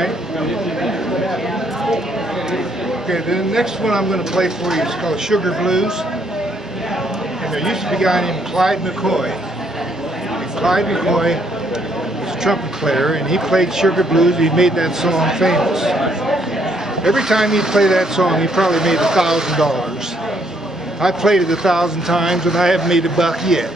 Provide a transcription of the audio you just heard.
right. Okay, the next one I'm going to play for you is called Sugar Blues. And there used to be a guy named Clyde McCoy. And Clyde McCoy was a trumpet player, and he played Sugar Blues. He made that song famous. Every time he'd play that song, he probably made $1,000. I played it 1,000 times, and I haven't made $1 yet.